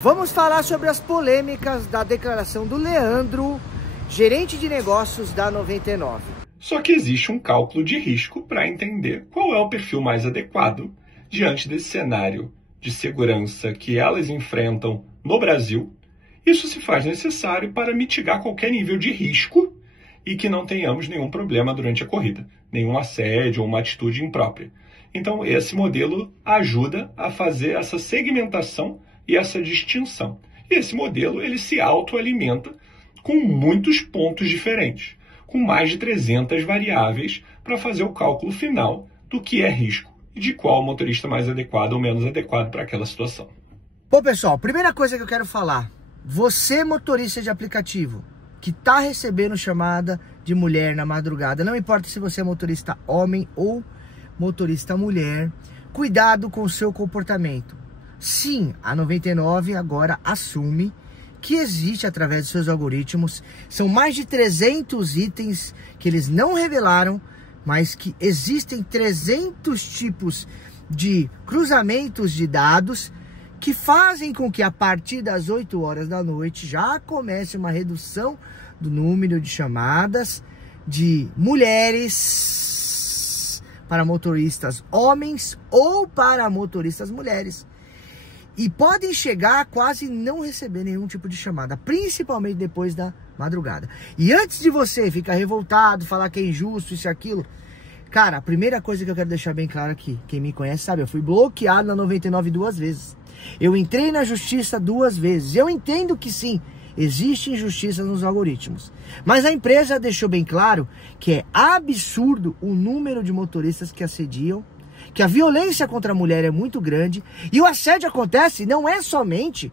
Vamos falar sobre as polêmicas da declaração do Leandro, gerente de negócios da 99. Só que existe um cálculo de risco para entender qual é o perfil mais adequado diante desse cenário de segurança que elas enfrentam no Brasil. Isso se faz necessário para mitigar qualquer nível de risco e que não tenhamos nenhum problema durante a corrida, nenhum assédio ou uma atitude imprópria. Então, esse modelo ajuda a fazer essa segmentação e essa distinção. E esse modelo ele se autoalimenta com muitos pontos diferentes, com mais de 300 variáveis para fazer o cálculo final do que é risco e de qual motorista mais adequado ou menos adequado para aquela situação. Bom, pessoal, primeira coisa que eu quero falar, você motorista de aplicativo que está recebendo chamada de mulher na madrugada, não importa se você é motorista homem ou motorista mulher, cuidado com o seu comportamento. Sim, a 99 agora assume que existe através dos seus algoritmos, são mais de 300 itens que eles não revelaram, mas que existem 300 tipos de cruzamentos de dados que fazem com que a partir das 8 horas da noite já comece uma redução do número de chamadas de mulheres para motoristas homens ou para motoristas mulheres. E podem chegar a quase não receber nenhum tipo de chamada, principalmente depois da madrugada. E antes de você ficar revoltado, falar que é injusto, isso e aquilo, cara, a primeira coisa que eu quero deixar bem claro aqui, quem me conhece sabe, eu fui bloqueado na 99 2 vezes. Eu entrei na justiça 2 vezes. Eu entendo que sim, existe injustiça nos algoritmos. Mas a empresa deixou bem claro que é absurdo o número de motoristas que assediam, que a violência contra a mulher é muito grande e o assédio acontece não é somente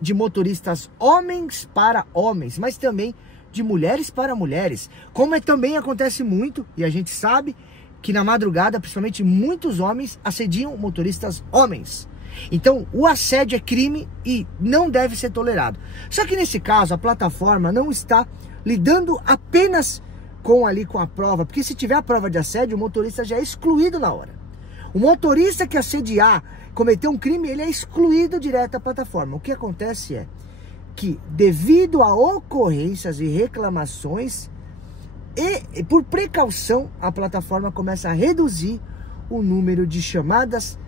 de motoristas homens para homens, mas também de mulheres para mulheres, como também acontece muito, e a gente sabe que na madrugada, principalmente, muitos homens assediam motoristas homens. Então, o assédio é crime e não deve ser tolerado. Só que nesse caso, a plataforma não está lidando apenas com a prova, porque se tiver a prova de assédio, o motorista já é excluído na hora. O motorista que assediar, cometer um crime, ele é excluído direto da plataforma. O que acontece é que, devido a ocorrências e reclamações, e por precaução, a plataforma começa a reduzir o número de chamadas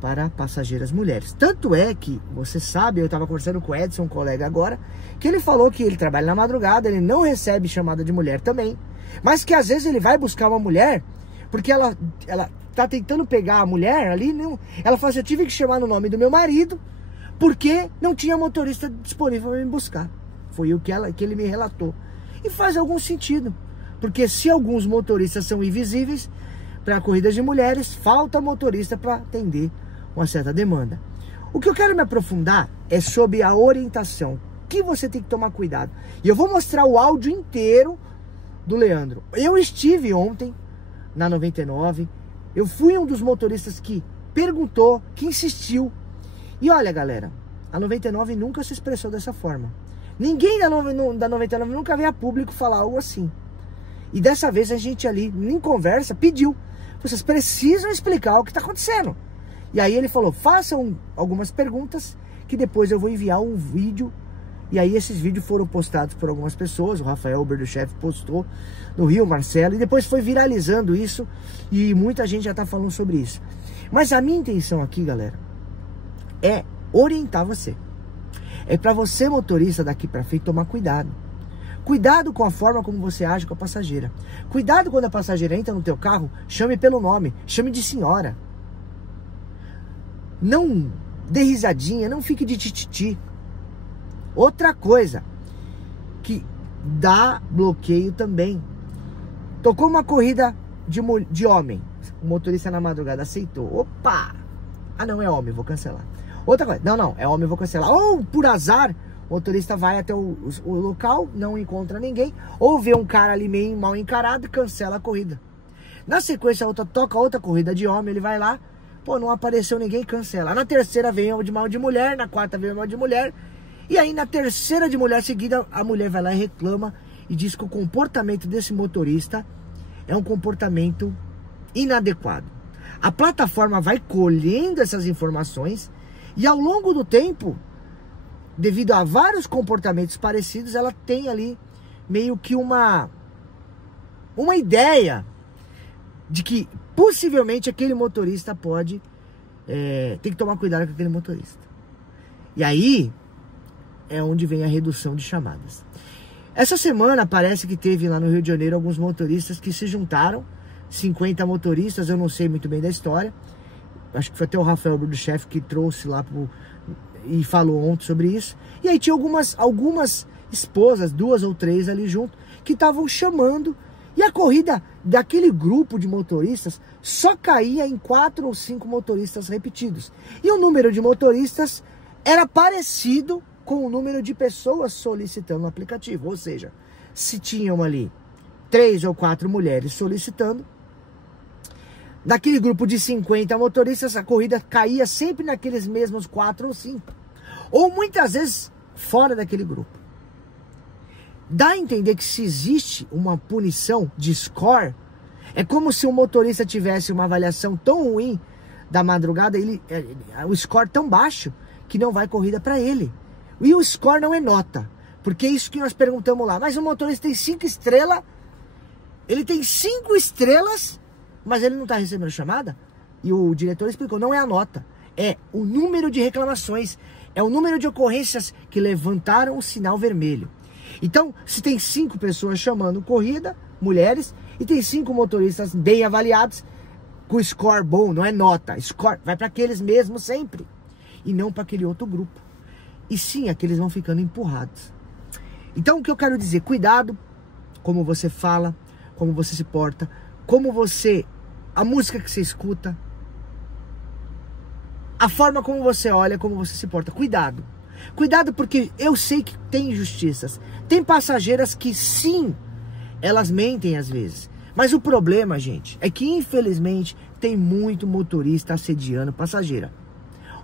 para passageiras mulheres. Tanto é que, você sabe, eu estava conversando com o Edson, um colega agora, que ele falou que ele trabalha na madrugada, ele não recebe chamada de mulher também, mas que às vezes ele vai buscar uma mulher, porque ela tá tentando pegar a mulher ali, não. Ela fala assim, eu tive que chamar no nome do meu marido, porque não tinha motorista disponível para me buscar. Foi o que ele me relatou. E faz algum sentido, porque se alguns motoristas são invisíveis para corridas de mulheres, falta motorista para atender uma certa demanda. O que eu quero me aprofundar é sobre a orientação, que você tem que tomar cuidado. E eu vou mostrar o áudio inteiro do Leandro. Eu estive ontem na 99, eu fui um dos motoristas que perguntou, que insistiu. E olha, galera, a 99 nunca se expressou dessa forma. Ninguém da 99 nunca veio a público falar algo assim. E dessa vez a gente ali, em conversa, pediu. Vocês precisam explicar o que está acontecendo. E aí ele falou, façam algumas perguntas, que depois eu vou enviar um vídeo. E aí esses vídeos foram postados por algumas pessoas, o Rafael Uber do Chefe postou no Rio, Marcelo, e depois foi viralizando isso, e muita gente já está falando sobre isso. Mas a minha intenção aqui, galera, é orientar você. É para você, motorista, daqui para frente, tomar cuidado. Cuidado com a forma como você age com a passageira. Cuidado quando a passageira entra no teu carro, chame pelo nome, chame de senhora. Não dê risadinha, não fique de tititi. Outra coisa que dá bloqueio também. Tocou uma corrida de homem. O motorista na madrugada aceitou. Opa! Ah, não, é homem, vou cancelar. Outra coisa. Não, é homem, vou cancelar. Ou, por azar, o motorista vai até o local, não encontra ninguém. Ou vê um cara ali meio mal encarado e cancela a corrida. Na sequência, toca outra corrida de homem, ele vai lá. Pô, não apareceu ninguém, cancela. Na terceira vem mal de mulher, na quarta vem mal de mulher. E aí na terceira de mulher seguida, a mulher vai lá e reclama e diz que o comportamento desse motorista é um comportamento inadequado. A plataforma vai colhendo essas informações e ao longo do tempo devido a vários comportamentos parecidos, ela tem ali meio que uma ideia de que possivelmente aquele motorista pode... tem que tomar cuidado com aquele motorista. E aí é onde vem a redução de chamadas. Essa semana parece que teve lá no Rio de Janeiro alguns motoristas que se juntaram, 50 motoristas, eu não sei muito bem da história. Acho que foi até o Rafael Bruduchef que trouxe lá e falou ontem sobre isso. E aí tinha algumas esposas, 2 ou 3 ali junto, que estavam chamando. E a corrida daquele grupo de motoristas só caía em 4 ou 5 motoristas repetidos. E o número de motoristas era parecido com o número de pessoas solicitando o aplicativo. Ou seja, se tinham ali 3 ou 4 mulheres solicitando, daquele grupo de 50 motoristas, a corrida caía sempre naqueles mesmos 4 ou 5. Ou muitas vezes fora daquele grupo. Dá a entender que se existe uma punição de score, é como se o motorista tivesse uma avaliação tão ruim da madrugada, o score tão baixo, que não vai corrida para ele. E o score não é nota. Porque é isso que nós perguntamos lá. Mas o motorista tem 5 estrelas, ele tem 5 estrelas, mas ele não está recebendo chamada? E o diretor explicou, não é a nota, é o número de reclamações, é o número de ocorrências que levantaram o sinal vermelho. Então, se tem 5 pessoas chamando corrida, mulheres, e tem 5 motoristas bem avaliados, com score bom, não é nota, score vai para aqueles mesmos sempre, e não para aquele outro grupo. E sim, aqueles vão ficando empurrados. Então, o que eu quero dizer, cuidado como você fala, como você se porta, a música que você escuta, a forma como você olha, como você se porta. Cuidado. Cuidado, porque eu sei que tem injustiças. Tem passageiras que sim, elas mentem às vezes. Mas o problema, gente, é que infelizmente tem muito motorista assediando passageira.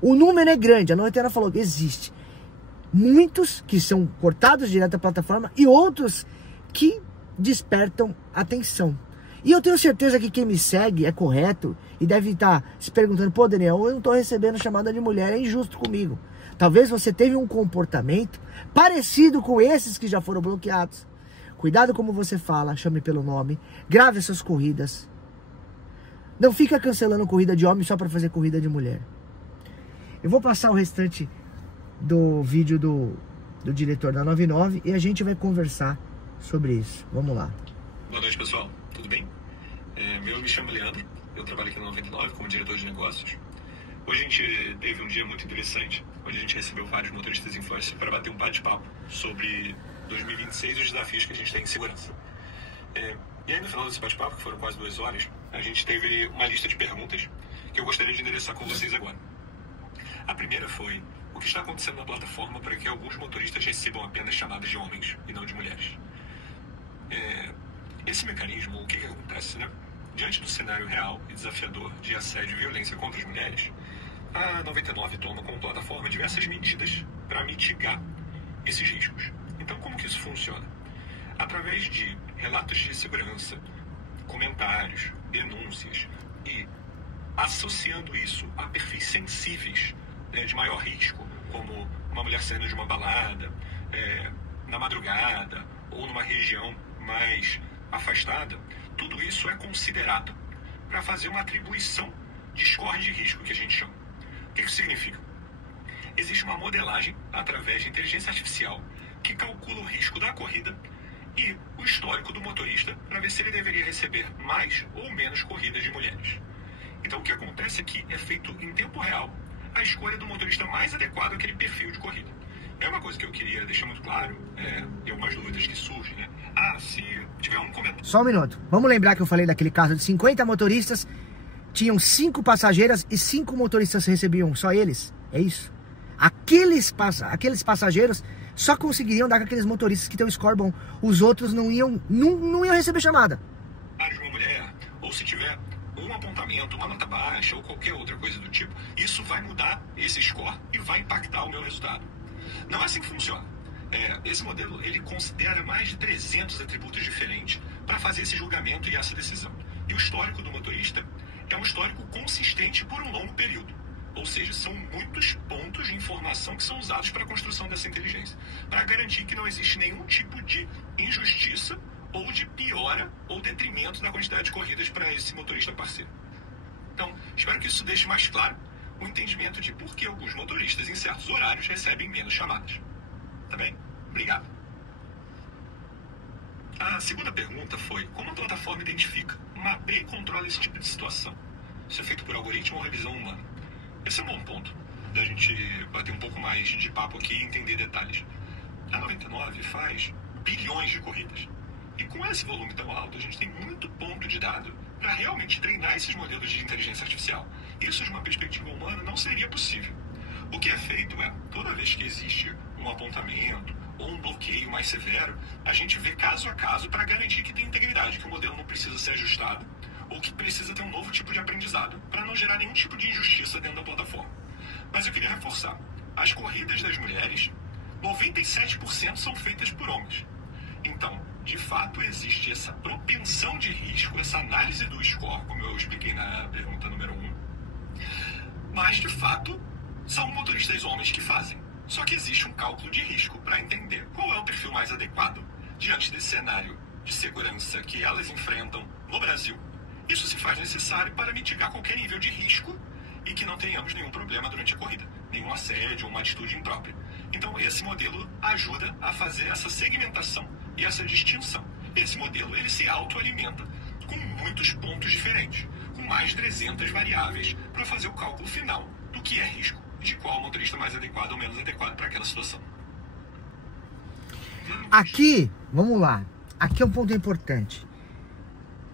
O número é grande, a Noitena falou que existe. Muitos que são cortados direto da plataforma e outros que despertam atenção. E eu tenho certeza que quem me segue é correto e deve estar se perguntando, pô, Daniel, eu não estou recebendo chamada de mulher, é injusto comigo. Talvez você teve um comportamento parecido com esses que já foram bloqueados. Cuidado como você fala, chame pelo nome, grave as suas corridas. Não fica cancelando corrida de homem só para fazer corrida de mulher. Eu vou passar o restante do vídeo do diretor da 99 e a gente vai conversar sobre isso. Vamos lá. Boa noite, pessoal. Tudo bem? Eu me chamo Leandro, eu trabalho aqui na 99 como diretor de negócios. Hoje a gente teve um dia muito interessante, onde a gente recebeu vários motoristas influencers para bater um bate-papo sobre 2026 e os desafios que a gente tem em segurança. E aí no final desse bate-papo, que foram quase 2 horas, a gente teve uma lista de perguntas que eu gostaria de endereçar com vocês agora. A primeira foi, o que está acontecendo na plataforma para que alguns motoristas recebam apenas chamadas de homens e não de mulheres? Esse mecanismo, o que acontece, né? Diante do cenário real e desafiador de assédio e violência contra as mulheres, a 99 toma como plataforma diversas medidas para mitigar esses riscos. Então, como que isso funciona? Através de relatos de segurança, comentários, denúncias e associando isso a perfis sensíveis, né, de maior risco, como uma mulher saindo de uma balada, na madrugada ou numa região mais afastada, tudo isso é considerado para fazer uma atribuição de score de risco, que a gente chama. O que isso significa? Existe uma modelagem através de inteligência artificial que calcula o risco da corrida e o histórico do motorista para ver se ele deveria receber mais ou menos corridas de mulheres. Então o que acontece é que é feito em tempo real a escolha do motorista mais adequado àquele perfil de corrida. É uma coisa que eu queria deixar muito claro, tem algumas dúvidas que surgem, né? Se tiver um comentário... Só um minuto. Vamos lembrar que eu falei daquele caso de 50 motoristas, tinham 5 passageiras e 5 motoristas recebiam só eles? É isso? Aqueles passageiros só conseguiriam dar com aqueles motoristas que têm um score bom. Os outros não iam receber chamada. De uma mulher, ou se tiver um apontamento, uma nota baixa ou qualquer outra coisa do tipo, isso vai mudar esse score e vai impactar o meu resultado. Não é assim que funciona. Esse modelo, ele considera mais de 300 atributos diferentes para fazer esse julgamento e essa decisão. E o histórico do motorista é um histórico consistente por um longo período. Ou seja, são muitos pontos de informação que são usados para a construção dessa inteligência, para garantir que não existe nenhum tipo de injustiça ou de piora ou detrimento na quantidade de corridas para esse motorista parceiro. Então, espero que isso deixe mais claro o entendimento de por que alguns motoristas em certos horários recebem menos chamadas. Tá bem? Obrigado. A segunda pergunta foi: como a plataforma identifica, mapeia e controla esse tipo de situação? Isso é feito por algoritmo ou revisão humana? Esse é um bom ponto da gente bater um pouco mais de papo aqui e entender detalhes. A 99 faz bilhões de corridas. E com esse volume tão alto, a gente tem muito ponto de dado para realmente treinar esses modelos de inteligência artificial. Isso, de uma perspectiva humana, não seria possível. O que é feito é, toda vez que existe um apontamento ou um bloqueio mais severo, a gente vê caso a caso para garantir que tem integridade, que o modelo não precisa ser ajustado ou que precisa ter um novo tipo de aprendizado, para não gerar nenhum tipo de injustiça dentro da plataforma. Mas eu queria reforçar, as corridas das mulheres, 97% são feitas por homens. Então, de fato, existe essa propensão de risco, essa análise do score, como eu expliquei na pergunta número 1. Mas, de fato, são motoristas homens que fazem. Só que existe um cálculo de risco para entender qual é o perfil mais adequado diante desse cenário de segurança que elas enfrentam no Brasil. Isso se faz necessário para mitigar qualquer nível de risco e que não tenhamos nenhum problema durante a corrida, nenhum assédio ou uma atitude imprópria. Então, esse modelo ajuda a fazer essa segmentação e essa distinção. Esse modelo, ele se autoalimenta com muitos pontos diferentes, com mais de 300 variáveis para fazer o cálculo final do que é risco e de qual motorista mais adequado ou menos adequado para aquela situação. Aqui, vamos lá, aqui é um ponto importante.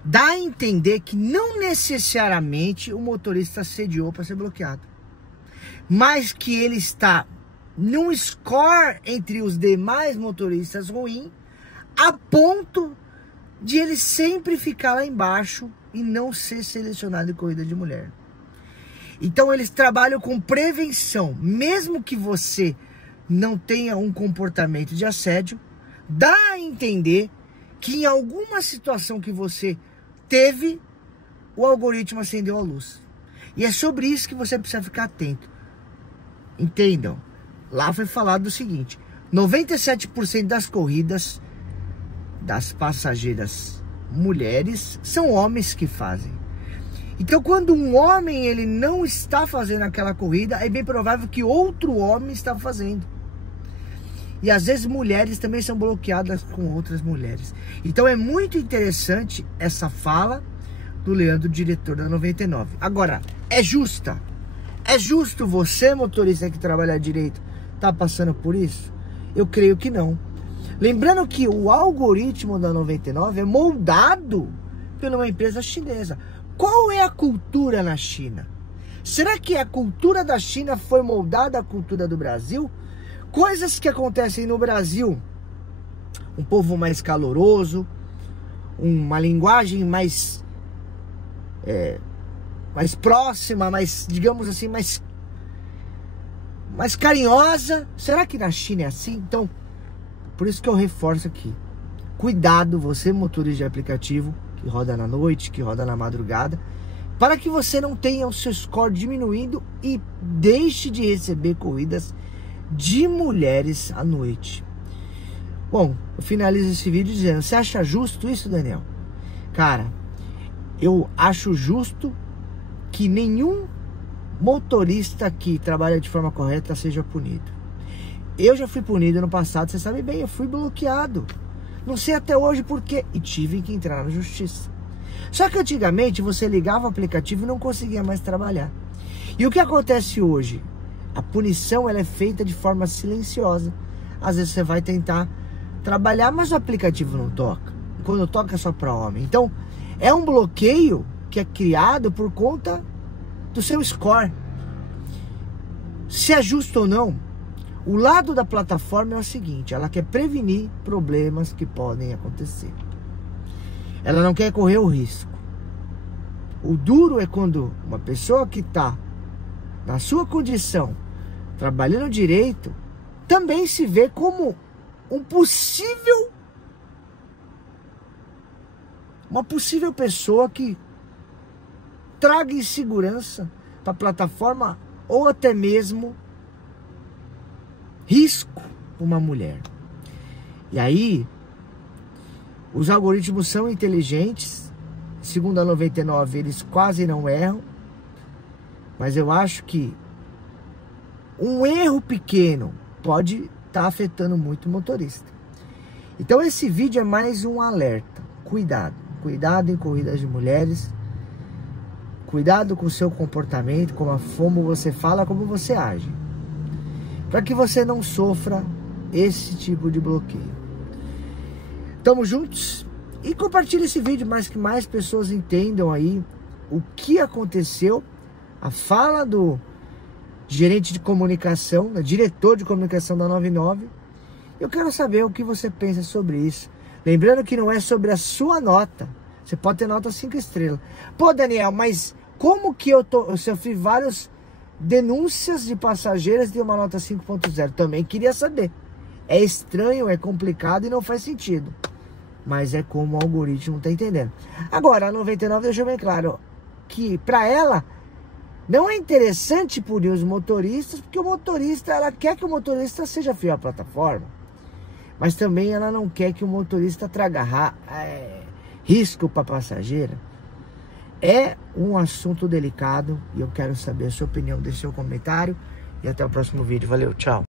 Dá a entender que não necessariamente o motorista sediou para ser bloqueado, mas que ele está num score entre os demais motoristas ruim, a ponto de ele sempre ficar lá embaixo e não ser selecionado em corrida de mulher. Então eles trabalham com prevenção, mesmo que você não tenha um comportamento de assédio, dá a entender que em alguma situação que você teve, o algoritmo acendeu a luz. E é sobre isso que você precisa ficar atento. Entendam, lá foi falado o seguinte: 97% das corridas das passageiras mulheres são homens que fazem. Então, quando um homem ele não está fazendo aquela corrida, é bem provável que outro homem está fazendo. E às vezes mulheres também são bloqueadas com outras mulheres. Então é muito interessante essa fala do Leandro, diretor da 99. Agora, é justa? É justo você, motorista que trabalha direito, tá passando por isso? Eu creio que não. Lembrando que o algoritmo da 99 é moldado por uma empresa chinesa. Qual é a cultura na China? Será que a cultura da China foi moldada à cultura do Brasil? Coisas que acontecem no Brasil, um povo mais caloroso, uma linguagem mais próxima, mais, digamos assim, mais carinhosa. Será que na China é assim? Então, por isso que eu reforço aqui. Cuidado, você motorista de aplicativo, que roda na noite, que roda na madrugada, para que você não tenha o seu score diminuindo e deixe de receber corridas de mulheres à noite. Bom, eu finalizo esse vídeo dizendo: você acha justo isso, Daniel? Cara, eu acho justo que nenhum motorista que trabalha de forma correta seja punido. Eu já fui punido no passado, você sabe bem, eu fui bloqueado. Não sei até hoje por quê, e tive que entrar na justiça. Só que antigamente você ligava o aplicativo e não conseguia mais trabalhar. E o que acontece hoje? A punição ela é feita de forma silenciosa. Às vezes você vai tentar trabalhar, mas o aplicativo não toca. Quando toca é só para homem. Então é um bloqueio que é criado por conta do seu score. Se é justo ou não, o lado da plataforma é o seguinte: ela quer prevenir problemas que podem acontecer. Ela não quer correr o risco. O duro é quando uma pessoa que está na sua condição, trabalhando direito, também se vê como uma possível pessoa que traga insegurança para a plataforma ou até mesmo risco para uma mulher. E aí, os algoritmos são inteligentes, segundo a 99, eles quase não erram, mas eu acho que um erro pequeno pode estar afetando muito o motorista. Então esse vídeo é mais um alerta. Cuidado em corridas de mulheres. Cuidado com o seu comportamento, como você fala, como você age. Para que você não sofra esse tipo de bloqueio. Tamo juntos? E compartilhe esse vídeo, mas que mais pessoas entendam aí o que aconteceu. A fala do gerente de comunicação, diretor de comunicação da 99. Eu quero saber o que você pensa sobre isso. Lembrando que não é sobre a sua nota. Você pode ter nota 5 estrelas. Pô, Daniel, mas como que eu sofri várias denúncias de passageiras de uma nota 5.0? Também queria saber. É estranho, é complicado e não faz sentido. Mas é como o algoritmo tá entendendo. Agora, a 99 deixou bem claro que para ela não é interessante punir os motoristas, porque o motorista, ela quer que o motorista seja fiel à plataforma. Mas também ela não quer que o motorista traga risco para a passageira. É um assunto delicado e eu quero saber a sua opinião. Deixe seu comentário e até o próximo vídeo. Valeu, tchau.